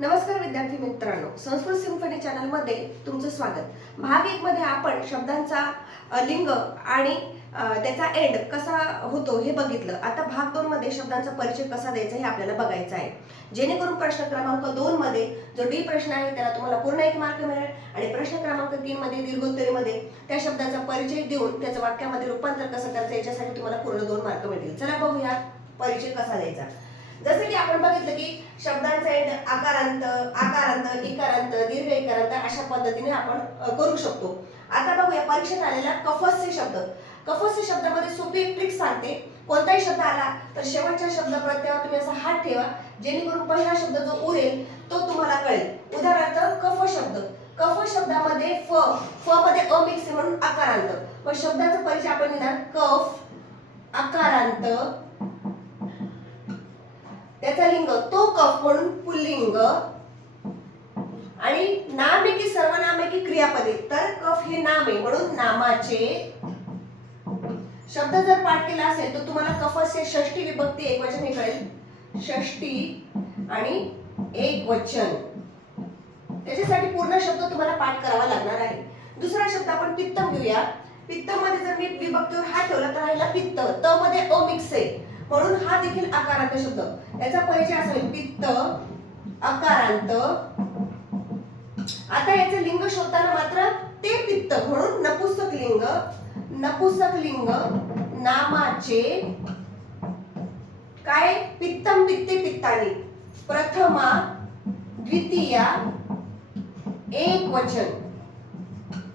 नमस्कार विद्यार्थी मित्रांनो, संस्कृत सिम्फनी चॅनल मध्ये तुमचं स्वागत। भाग 1 मध्ये आपण शब्दांचा लिंग आणि त्याचा एंड कसा होतो हे बघितलं। आता भाग 2 मध्ये शब्दांचा परिचय कसा द्यायचा हे आपल्याला बघायचं आहे। जेणेकरून प्रश्न क्रमांक 2 मध्ये जो डी प्रश्न आहे त्याला तुम्हाला पूर्ण 1 मार्क मिळेल आणि प्रश्न क्रमांक 3 मध्ये दीर्घोत्तरीमध्ये त्या शब्दाचा परिचय देऊन त्याचं वाक्यामध्ये रूपांतर कसं करायचं याच्यासाठी तुम्हाला पूर्ण 2 मार्क मिळतील। चला बघूया परिचय कसा द्यायचा। जसं की आपण बघितलं की शब्दांचा एंड आकारांत, इकारांत, दीर्घ इकारांत अशा पद्धतीने आपण करू शकतो। आता बघूया परीक्षेत आलेला कफस्य शब्द। कफस्य शब्दामध्ये सोपी एक ट्रिक सांगते। कोणताही शब्द आला तर शेवटच्या शब्द प्रत्ययावर तुम्ही असा हात ठेवा, जेणेकरून पहिला शब्द जो उरेल तो तुम्हाला कळेल। उदाहरणार्थ कफ शब्द। कफ शब्दामध्ये फ मध्ये अ मिक्स म्हणून आकारांत। पण शब्दाचा परिचय आपण देणार कफ आकारांत, त्याचा लिंग तो कफ म्हणून पुल्लिंग आणि नाम आहे की सर्वनाम आहे की क्रियापदे, तर कफ हे नाम आहे म्हणून नामाचे। शब्द जर पाठ केला असेल तर तुम्हाला कफस्य षष्ठी विभक्ती एकवचन हे कळेल, षष्ठी आणि एकवचन। त्याच्यासाठी पूर्ण शब्द तुम्हाला पाठ करावा लागणार आहे। दुसरा शब्द आपण पित्तम घेऊया। पित्तम मध्ये जर मी विभक्तीवर हात ठेवला तर राहिला पित्त, त मध्ये अ मिक्स आहे म्हणून हा देखील आकारांत शब्द। याचा परिचय असा होईल पित्त आकारांत। आता याचे लिंग शोधताना मात्र ते पित्त म्हणून नपुंसक लिंग, नपुंसक लिंग नामाचे काय पित्तम पित्ते पित्तानी, प्रथमा द्वितीया एकवचन।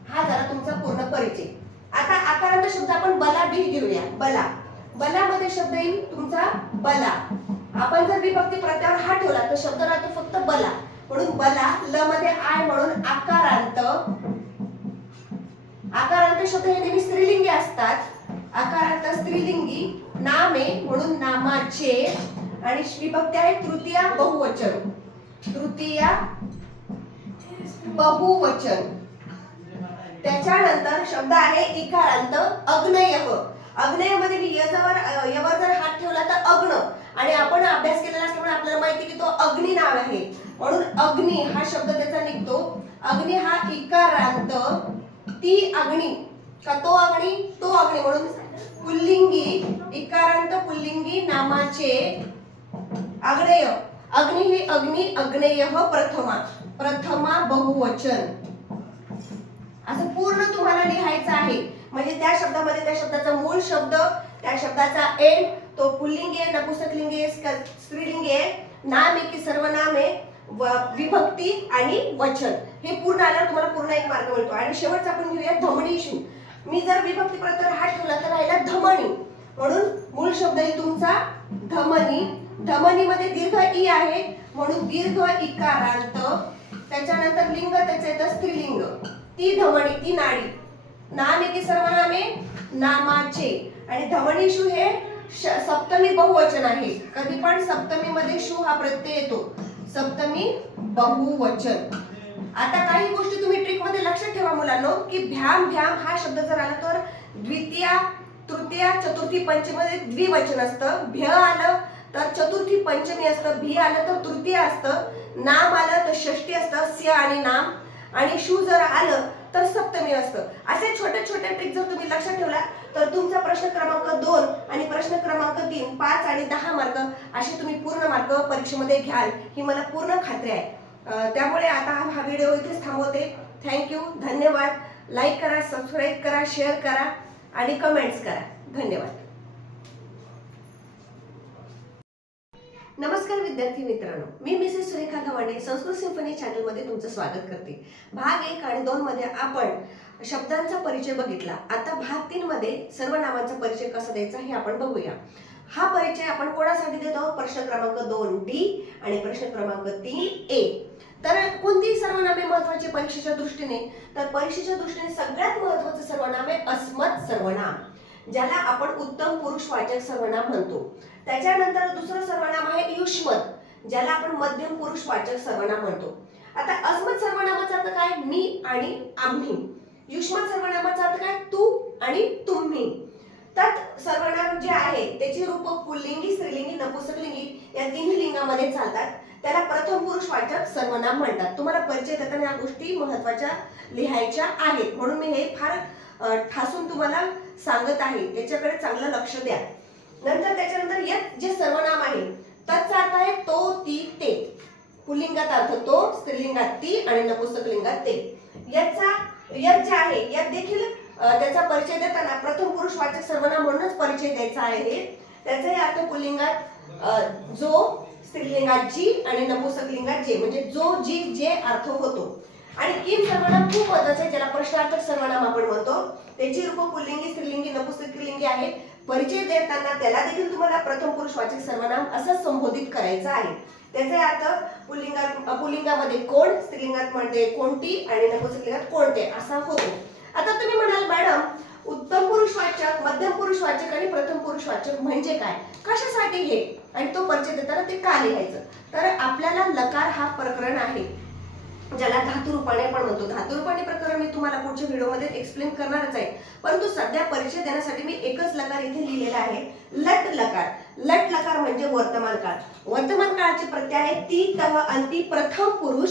हा झाला तुमचा पूर्ण परिचय। आता आकारांत शब्द आपण बला बी घेऊया। बला, बलामध्ये शब्द येईल तुमचा बला। आपण जर विभक्ती प्रत्ययावर हात ठेवला तर शब्द राहतो फक्त बला म्हणून बला। ल मध्ये आय म्हणून आकारांत। आकारांत शब्द हे नेहमी स्त्रीलिंगी असतात। आकारांत स्त्रीलिंगी, नाम आहे म्हणून नामाचे आणि विभक्ती आहे तृतीया बहुवचन, तृतीया बहुवचन। त्याच्यानंतर शब्द आहे इकारांत अग्नयः। अग्नयमध्ये मी यवर जर हात ठेवला तर अग्न, आणि आपण अभ्यास केलेला असल्यामुळे आपल्याला माहिती की तो अग्नी नाव आहे म्हणून अग्नी हा शब्द त्याचा निघतो। अग्नी हा इकारांत, ती अग्नी का तो अग्नी, तो अग्नी म्हणून पुल्लिंगी, इकारांत पुल्लिंगी नामाचे अग्नेय। अग्नी हे अग्नी, अग्नेयः प्रथमा, प्रथमा बहुवचन। असं पूर्ण तुम्हाला लिहायचं आहे। म्हणजे त्या शब्दामध्ये त्या शब्दाचा मूळ शब्द, त्या शब्दाचा एंड, तो पुल्लिंग आहे, नपुंसकलिंग आहे, स्त्रीलिंग आहे, नाम आहे की सर्वनाम आहे, विभक्ती आणि वचन, हे पूर्ण आल्यावर तुम्हाला पूर्ण 1 मार्क मिळतो। आणि शेवटचा आपण घेऊया धमनीषु। मी जर विभक्ती प्रत्ययावर हात ठेवला तर राहिला धमनी म्हणून मूळ शब्द आहे तुमचा धमनी। धमनीमध्ये दीर्घ ई आहे म्हणून दीर्घ इकारांत। त्याच्यानंतर लिंग त्याचं येतं स्त्रीलिंग, ती धमनी, ती नाडी। नाम आहे की सर्वनाम आहे, नामाचे। आणि धमनीषु हे सप्तमी बहुवचन आहे। कधी पण सप्तमी मध्ये शु हा प्रत्यय येतो, सप्तमी बहुवचन। आता काही गोष्टी तुम्ही ट्रिक मध्ये लक्षात ठेवा मुलांनो, की भ्याम भ्याम हा शब्द जर आला तर द्वितीया, तृतीया, चतुर्थी, पंचमी मध्ये द्विवचन असतं। भ्य आलं तर चतुर्थी पंचमी असतं, भी आलं तर तृतीय असतं, नाम आलं तर षष्ठी असतं, स्य आणि नाम, आणि शु जर आलं तर सप्तमी असतं। असे छोटे छोटे ट्रिक जर तुम्ही लक्षात ठेवला तर तुमचा प्रश्न क्रमांक 2 आणि प्रश्न क्रमांक 3 5 आणि 10 मार्क असे तुम्ही पूर्ण मार्क परीक्षेमध्ये घ्याल ही मला पूर्ण खात्री आहे। त्यामुळे आता हा व्हिडिओ इथेच थांबवते। थँक्यू, धन्यवाद। लाईक करा, सबस्क्राईब करा, शेअर करा आणि कमेंट्स करा। धन्यवाद। नमस्कार विद्यार्थी मित्रांनो, मी Mrs Surekha Gavhane Sanskrit Symphony channel मध्ये तुमचं स्वागत करते। भाग 1 आणि 2 मध्ये आपण शब्दांचा परिचय बघितला। आता भाग 3 मध्ये सर्वनामांचा परिचय कसा द्यायचा हे आपण बघूया। हा परिचय आपण कोणासाठी देतो? प्रश्न क्रमांक 2 डी आणि प्रश्न क्रमांक 3 ए। तर कोणती सर्वनामे महत्त्वाची परीक्षेच्या दृष्टीने? तर परीक्षेच्या दृष्टीने सगळ्यात महत्त्वाचं सर्वनाम आहे अस्मत् सर्वनाम, ज्याला आपण उत्तम पुरुषवाचक सर्वनाम म्हणतो। त्याच्यानंतर दुसरं सर्वनाम आहे युष्मत, ज्याला आपण मध्यम पुरुषवाचक सर्वनाम म्हणतो। आता अस्मत् सर्वनामाचा अर्थ काय? मी आणि आम्ही। युष्मत सर्वनामाचा अर्थ काय? तू आणि तुम्ही। तत् सर्वनाम जे आहे त्याची रूप पुल्लिंगी, स्त्रीलिंगी, नपुंसकलिंगी या तिन्ही लिंगामध्ये चालतात। त्याला प्रथम पुरुषवाचक सर्वनाम म्हणतात. तुम्हाला परिचय देताना या गोष्टी महत्त्वाच्या लिहायच्या आहेत, म्हणून मी हे फार ठासून तुम्हाला सांगत आहे, याच्याकडे चांगलं लक्ष द्या. नंतर त्याच्यानंतर यत जे सर्वनाम आहे त्याचा अर्थ आहे तो, ती, ते. पुल्लिंगात अर्थ तो, स्त्रीलिंगात ती आणि नपुंसकलिंगात ते. यत जे आहे यात देखील त्याचा परिचय देताना प्रथम पुरुषवाचक सर्वनाम म्हणूनच परिचय द्यायचा आहे. त्याचाही अर्थ पुल्लिंगात जो, स्त्रीलिंगात जी आणि नपुंसकलिंगात जे, म्हणजे जो, जी, जे अर्थ होतो. आणि किम सर्वनाम खूप महत्वाचे आहे, ज्याला प्रश्नार्थक सर्वनाम आपण म्हणतो. त्याची रूप पुल्लिंगी, स्त्रीलिंगी, नपुंसकलिंगी आहेत. परिचय देताना त्याला देखील तुम्हाला प्रथम पुरुषवाचक सर्वनाम असं संबोधित करायचं आहे. त्याचा अर्थ पुल्लिंगामध्ये कोण, स्त्रीलिंगात मध्ये कोणती आणि नपुंसकलिंगात कोणते असा होतो. आता तुम्ही म्हणाल मॅडम उत्तम पुरुषवाचक, मध्यम पुरुषवाचक आणि प्रथम पुरुषवाचक म्हणजे काय, कशासाठी हे, आणि तो परिचय देताना ते का लिहायचं. तर आपल्याला लकार हा प्रकरण आहे ज्याला धातुरूपाने आपण म्हणतो. धातुरूपाने प्रकरण मी तुम्हाला पुढच्या व्हिडिओमध्ये एक्सप्लेन करणारच आहे, परंतु सध्या परिचय देण्यासाठी मी एकच लकार इथे लिहिलेला आहे, लट लकार. लट लकार म्हणजे वर्तमान काळ. वर्तमान काळाचे प्रत्यय आहे ती, तह, अंती, प्रथम पुरुष,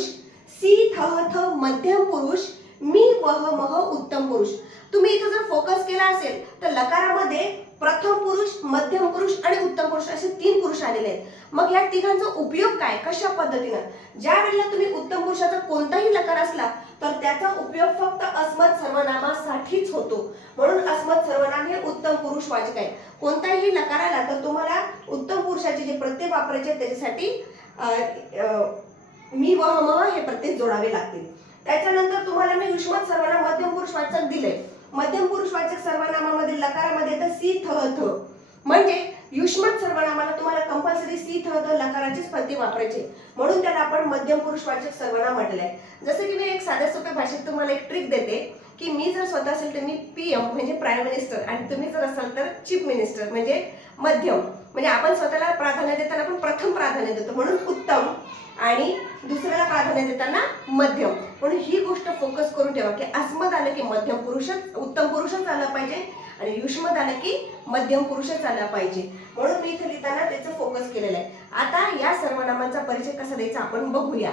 सी, थह, थ, मध्यम पुरुष, मी, वह, मह, उत्तम पुरुष. तुम्ही इथं जर फोकस केला असेल तर लकारामध्ये प्रथम पुरुष, मध्यम पुरुष आणि उत्तम पुरुष असे 3 पुरुष आलेले आहेत. मग या तिघांचा उपयोग काय, कशा पद्धतीनं. ज्या वेळेला तुम्ही उत्तम पुरुषाचा कोणताही लकार असला तर त्याचा उपयोग फक्त अस्मत् सर्वनामासाठीच होतो, म्हणून अस्मत् सर्वनाम हे उत्तम पुरुषवाचक आहे. कोणताही लकार आला तर तुम्हाला उत्तम पुरुषाचे जे प्रत्यय वापरायचे त्याच्यासाठी मी, वह, मह हे प्रत्यय जोडावे लागतील. त्याच्यानंतर तुम्हाला मी युष्मत सर्वनाम मध्यम पुरुषवाचक दिले. मध्यम पुरुषवाचक सर्वनामामध्ये लकारामध्ये येतं सी, थ, थ, म्हणजे युष्मत सर्वनामाला तुम्हाला कंपल्सरी सी, थ, थ लकाराचेच प्रत्यय वापरायचे, म्हणून त्याला आपण मध्यम पुरुषवाचक सर्वनाम म्हटले आहे. जसं की मी एक साध्या सोप्या भाषेत तुम्हाला एक ट्रिक देते की मी जर स्वतः असेल तर मी PM म्हणजे प्राईम मिनिस्टर आणि तुम्ही जर असाल तर चीफ मिनिस्टर म्हणजे मध्यम. म्हणजे आपण स्वतःला प्राधान्य देताना आपण प्रथम प्राधान्य देतो म्हणून उत्तम, आणि दुसऱ्याला प्राधान्य देताना मध्यम. म्हणून ही गोष्ट फोकस करून ठेवा की अस्मद आलं की मध्यम पुरुषच, उत्तम पुरुषच आला पाहिजे, आणि युष्मत आलं की मध्यम पुरुषच आला पाहिजे. म्हणून मी इथे लिहिताना त्याचं फोकस केलेलं आहे. आता या सर्वनामांचा परिचय कसा द्यायचा आपण बघूया.